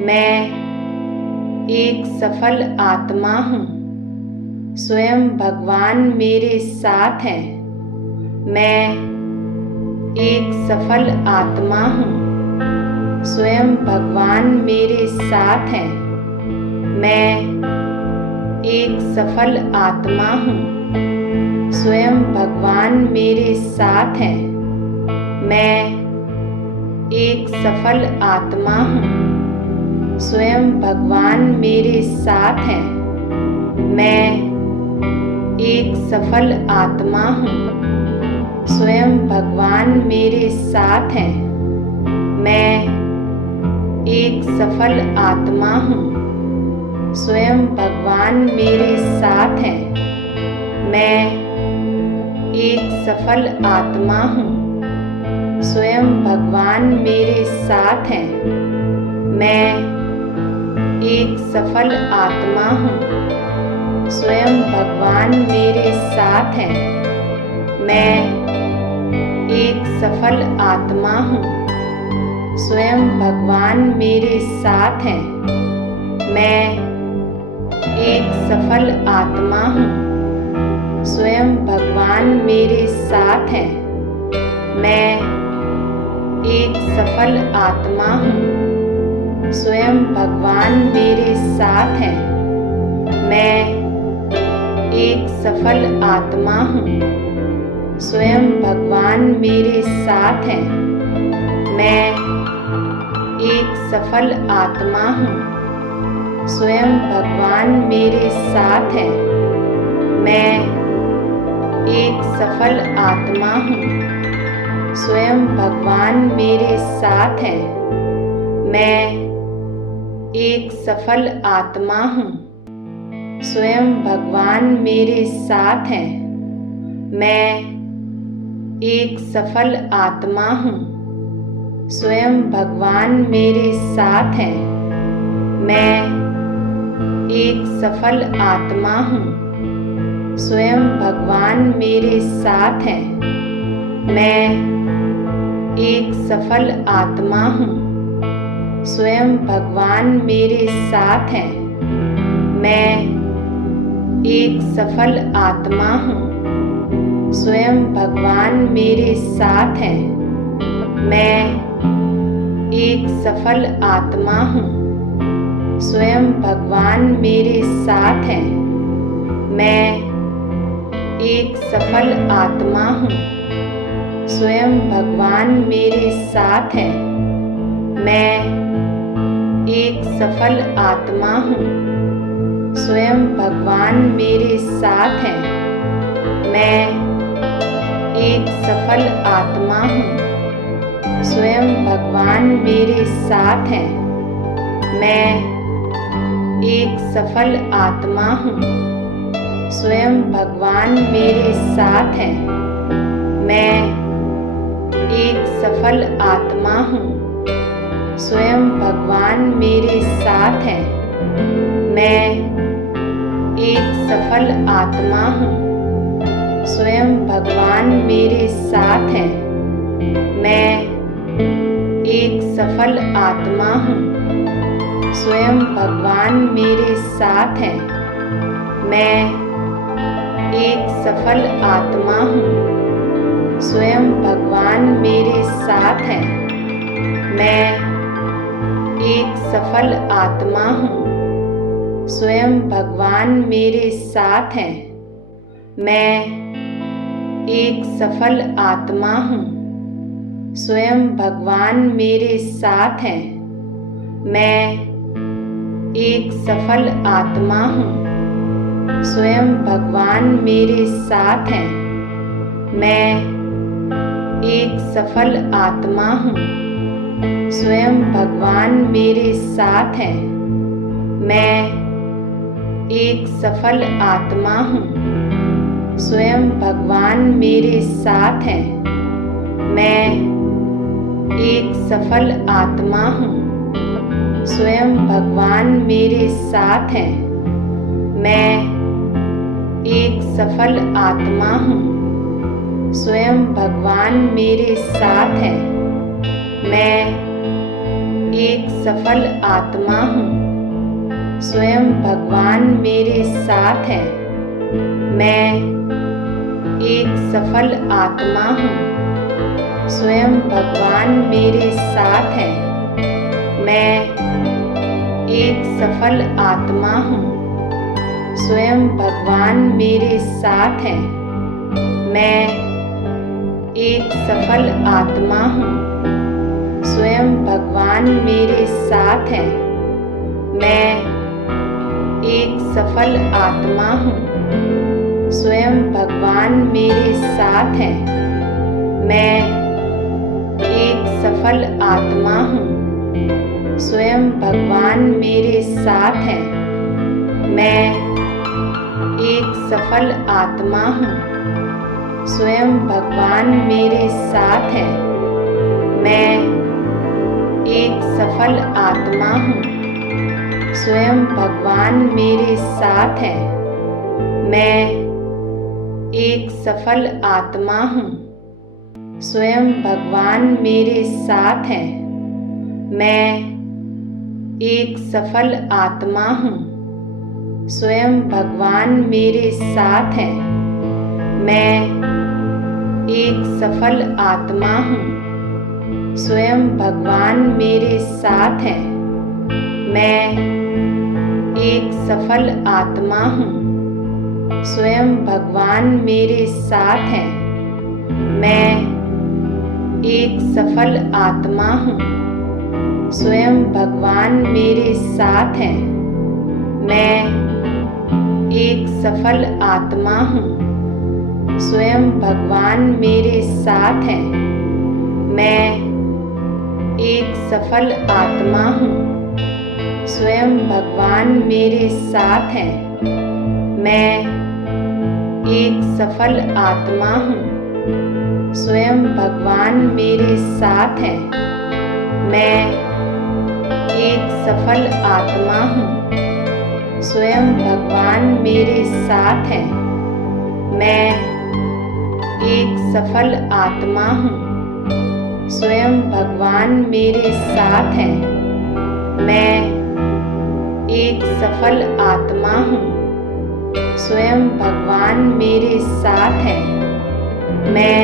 मैं एक सफल आत्मा हूँ। स्वयं भगवान मेरे साथ हैं। मैं एक सफल आत्मा हूँ। स्वयं भगवान मेरे साथ हैं। मैं एक सफल आत्मा हूँ। स्वयं भगवान मेरे साथ हैं। मैं एक सफल आत्मा हूँ। स्वयं भगवान मेरे साथ हैं। मैं एक सफल आत्मा हूँ। स्वयं भगवान मेरे साथ हैं। मैं एक सफल आत्मा हूँ। स्वयं भगवान मेरे साथ हैं। मैं एक सफल आत्मा हूँ। स्वयं भगवान मेरे साथ हैं। मैं एक सफल आत्मा हूँ। स्वयं भगवान मेरे साथ हैं। मैं एक सफल आत्मा हूँ। स्वयं भगवान मेरे साथ हैं। मैं एक सफल आत्मा हूँ। स्वयं भगवान मेरे साथ हैं। मैं एक सफल आत्मा हूँ। स्वयं भगवान मेरे साथ हैं। मैं एक सफल आत्मा हूँ। स्वयं भगवान मेरे साथ हैं। मैं एक सफल आत्मा हूँ। स्वयं भगवान मेरे साथ हैं। मैं एक सफल आत्मा हूँ। स्वयं भगवान मेरे साथ हैं। मैं एक सफल आत्मा हूँ। स्वयं भगवान मेरे साथ हैं। मैं एक सफल आत्मा हूँ। स्वयं भगवान मेरे साथ हैं। मैं एक सफल आत्मा हूँ। स्वयं भगवान मेरे साथ हैं। मैं एक सफल आत्मा हूँ। स्वयं भगवान मेरे साथ हैं। मैं एक सफल आत्मा हूँ। स्वयं भगवान मेरे साथ हैं। मैं एक सफल आत्मा हूँ। स्वयं भगवान मेरे साथ हैं। मैं एक सफल आत्मा हूँ। स्वयं भगवान मेरे साथ हैं। मैं एक सफल आत्मा हूँ। स्वयं भगवान मेरे साथ हैं। मैं एक सफल आत्मा हूँ। स्वयं भगवान मेरे साथ हैं। मैं एक सफल आत्मा हूँ। स्वयं भगवान मेरे साथ हैं। मैं एक सफल आत्मा हूँ। स्वयं भगवान मेरे साथ हैं। मैं एक सफल आत्मा हूँ। स्वयं भगवान मेरे साथ हैं। मैं एक सफल आत्मा हूँ। स्वयं भगवान मेरे साथ हैं। मैं एक सफल आत्मा हूँ। स्वयं भगवान मेरे साथ हैं। मैं एक सफल आत्मा हूँ। स्वयं भगवान मेरे साथ हैं। मैं एक सफल आत्मा हूँ। स्वयं भगवान मेरे साथ हैं। मैं एक सफल आत्मा हूँ। स्वयं भगवान मेरे साथ हैं। मैं एक सफल आत्मा हूँ। स्वयं भगवान मेरे साथ हैं। मैं एक सफल आत्मा हूँ। स्वयं भगवान मेरे साथ हैं। मैं एक सफल आत्मा हूँ। स्वयं भगवान मेरे साथ हैं। मैं एक सफल आत्मा हूँ। स्वयं भगवान मेरे साथ हैं। मैं एक सफल आत्मा हूँ। स्वयं भगवान मेरे साथ है। मैं एक सफल आत्मा हूँ। स्वयं भगवान मेरे साथ है। मैं एक सफल आत्मा हूँ। स्वयं भगवान मेरे साथ है। मैं एक सफल आत्मा हूँ। स्वयं भगवान मेरे साथ है। मैं एक सफल आत्मा हूँ। स्वयं भगवान मेरे साथ है। मैं एक सफल आत्मा हूँ। स्वयं भगवान मेरे साथ है। मैं एक सफल आत्मा हूँ। स्वयं भगवान मेरे साथ है। मैं एक सफल आत्मा हूँ। स्वयं भगवान मेरे साथ है। मैं एक सफल आत्मा हूँ। स्वयं भगवान मेरे साथ है। मैं एक सफल आत्मा हूँ। स्वयं भगवान मेरे साथ है। मैं एक सफल आत्मा हूँ। स्वयं भगवान मेरे साथ है। मैं एक सफल आत्मा हूँ। स्वयं भगवान मेरे साथ है। मैं एक सफल आत्मा हूँ। स्वयं भगवान मेरे साथ है। मैं एक सफल आत्मा हूँ। स्वयं भगवान मेरे साथ है। मैं एक सफल आत्मा हूँ। स्वयं भगवान मेरे साथ है। मैं एक सफल आत्मा हूँ। स्वयं भगवान मेरे साथ है। मैं एक सफल आत्मा हूँ। स्वयं भगवान मेरे साथ है। मैं एक सफल आत्मा हूँ। स्वयं भगवान मेरे साथ है। मैं एक सफल आत्मा हूँ। स्वयं भगवान मेरे साथ है। मैं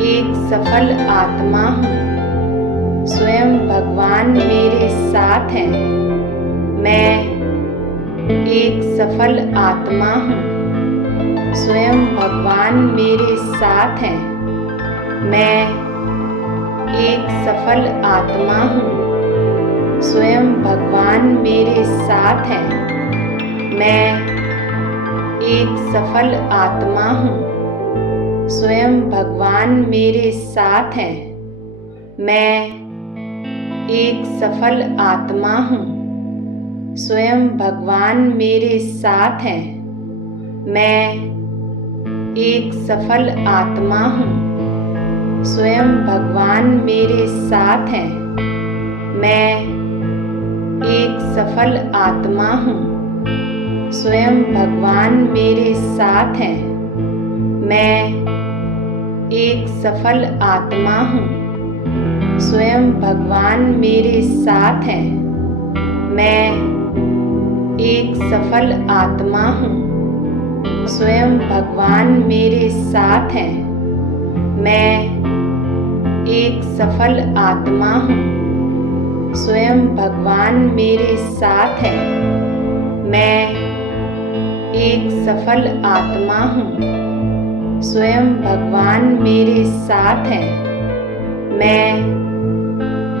एक सफल आत्मा हूँ। स्वयं भगवान मेरे साथ है। मैं एक सफल आत्मा हूँ। स्वयं भगवान मेरे साथ है। मैं एक सफल आत्मा हूँ। स्वयं भगवान मेरे साथ है। मैं एक सफल आत्मा हूँ। स्वयं भगवान मेरे साथ है। मैं एक सफल आत्मा हूँ। स्वयं भगवान मेरे साथ है। मैं एक सफल आत्मा हूँ। स्वयं भगवान मेरे साथ है। मैं एक सफल आत्मा हूँ। स्वयं भगवान मेरे साथ है। मैं एक सफल आत्मा हूँ। स्वयं भगवान मेरे साथ है। मैं एक सफल आत्मा हूँ। स्वयं भगवान मेरे साथ है। मैं एक सफल आत्मा हूँ। स्वयं भगवान मेरे साथ है। मैं एक सफल आत्मा हूँ। स्वयं भगवान मेरे साथ है। मैं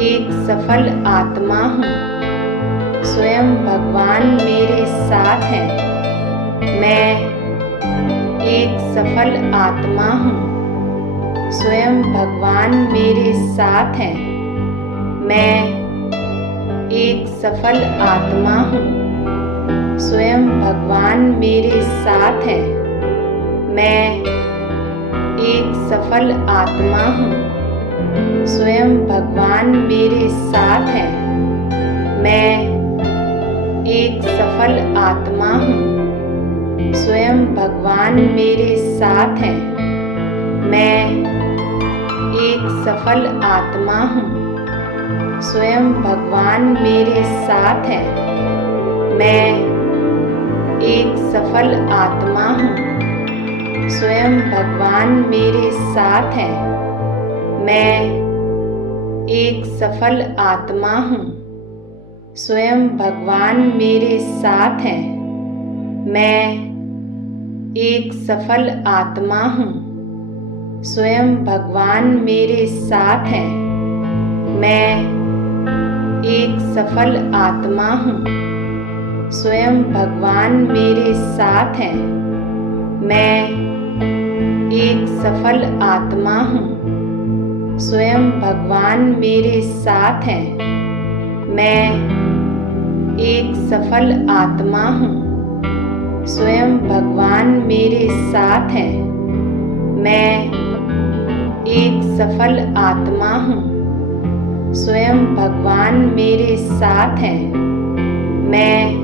एक सफल आत्मा हूँ। स्वयं भगवान मेरे साथ है। मैं एक सफल आत्मा हूँ। स्वयं भगवान मेरे साथ है। मैं एक सफल आत्मा हूँ। स्वयं भगवान मेरे साथ है। मैं एक सफल आत्मा हूँ। स्वयं भगवान मेरे साथ है। मैं एक सफल आत्मा हूँ। स्वयं भगवान मेरे साथ है। मैं एक सफल आत्मा हूँ। स्वयं भगवान मेरे साथ है। मैं एक सफल आत्मा हूँ। स्वयं भगवान मेरे साथ है। मैं एक सफल आत्मा हूँ। स्वयं भगवान मेरे साथ है। मैं एक सफल आत्मा हूँ। स्वयं भगवान मेरे साथ है। मैं एक सफल आत्मा हूँ। स्वयं भगवान मेरे साथ है। मैं एक सफल आत्मा हूँ। स्वयं भगवान मेरे साथ है। मैं एक सफल आत्मा हूँ। स्वयं भगवान मेरे साथ है। मैं एक सफल आत्मा हूँ। स्वयं भगवान मेरे साथ है। मैं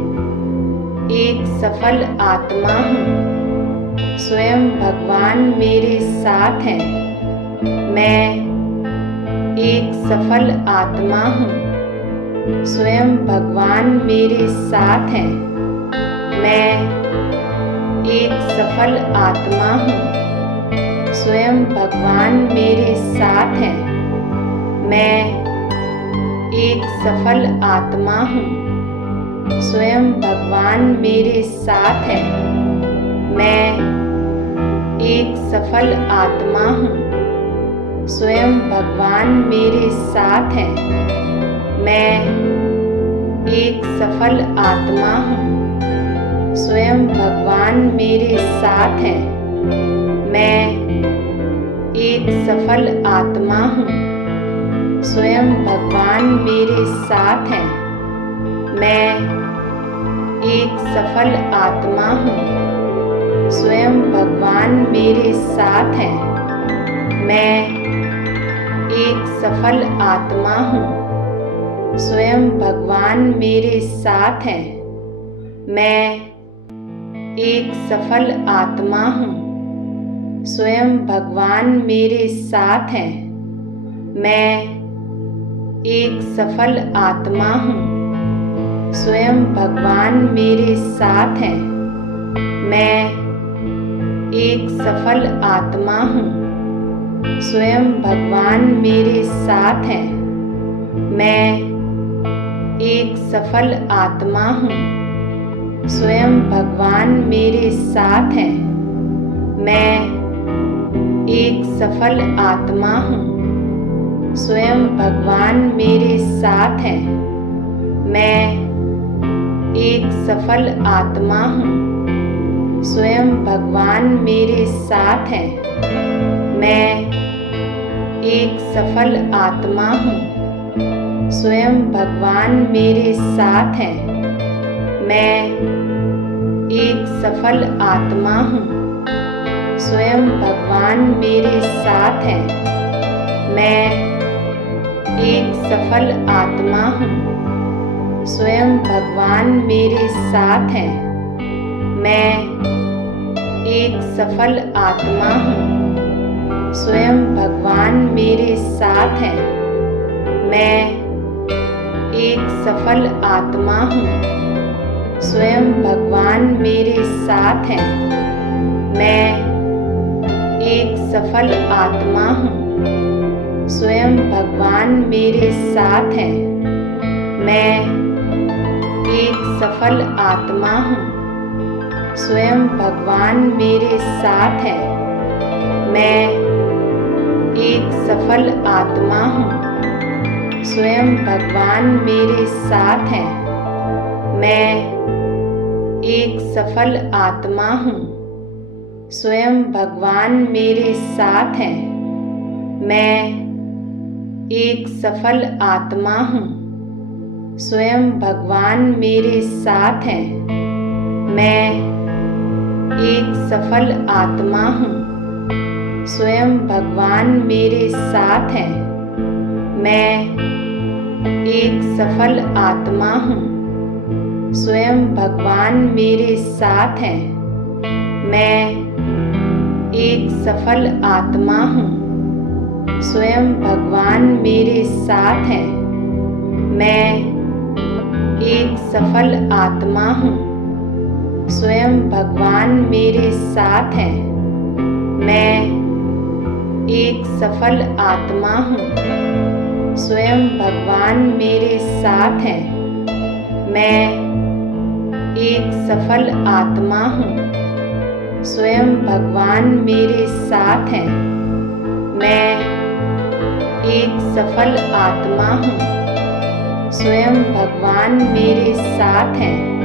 एक सफल आत्मा हूँ। स्वयं भगवान मेरे साथ है। मैं एक सफल आत्मा हूँ। स्वयं भगवान मेरे साथ है। मैं एक सफल आत्मा हूँ। स्वयं भगवान मेरे साथ है। मैं एक सफल आत्मा हूँ। स्वयं भगवान मेरे साथ है। मैं एक सफल आत्मा हूँ। स्वयं भगवान मेरे साथ है। मैं एक सफल आत्मा हूँ। स्वयं भगवान मेरे साथ है। मैं एक सफल आत्मा हूँ। स्वयं भगवान मेरे साथ है। मैं एक सफल आत्मा हूँ। स्वयं भगवान मेरे साथ है। मैं एक सफल आत्मा हूँ। स्वयं भगवान मेरे साथ है। मैं एक सफल आत्मा हूँ। स्वयं भगवान मेरे साथ है। मैं एक सफल आत्मा हूँ। स्वयं भगवान मेरे साथ है। मैं एक सफल आत्मा हूँ। स्वयं भगवान मेरे साथ है। मैं एक सफल आत्मा हूँ। स्वयं भगवान मेरे साथ है। मैं एक सफल आत्मा हूँ। स्वयं भगवान मेरे साथ है। मैं एक सफल आत्मा हूँ। स्वयं भगवान मेरे साथ है। मैं एक सफल आत्मा हूँ। स्वयं भगवान मेरे साथ है। मैं एक सफल आत्मा हूँ। स्वयं भगवान मेरे साथ है। मैं एक सफल आत्मा हूँ। स्वयं भगवान मेरे साथ है। मैं एक सफल आत्मा हूँ। स्वयं भगवान मेरे साथ है। मैं एक सफल आत्मा हूँ। स्वयं भगवान मेरे साथ है। मैं एक सफल आत्मा हूँ। स्वयं भगवान मेरे साथ है। मैं एक सफल आत्मा हूँ। स्वयं भगवान मेरे साथ है। मैं एक सफल आत्मा हूँ। स्वयं भगवान मेरे साथ है। मैं एक सफल आत्मा हूँ। स्वयं भगवान मेरे साथ है। मैं एक सफल आत्मा हूँ। स्वयं भगवान मेरे साथ है। मैं एक सफल आत्मा हूँ। स्वयं भगवान मेरे साथ है। मैं एक सफल आत्मा हूँ। स्वयं भगवान मेरे साथ है। मैं एक सफल आत्मा हूँ। स्वयं भगवान मेरे साथ है। मैं एक सफल आत्मा हूँ। स्वयं भगवान मेरे साथ हैं। मैं एक सफल आत्मा हूँ। स्वयं भगवान मेरे साथ हैं। मैं एक सफल आत्मा हूँ। स्वयं भगवान मेरे साथ हैं। मैं एक सफल आत्मा हूँ। स्वयं भगवान मेरे साथ हैं।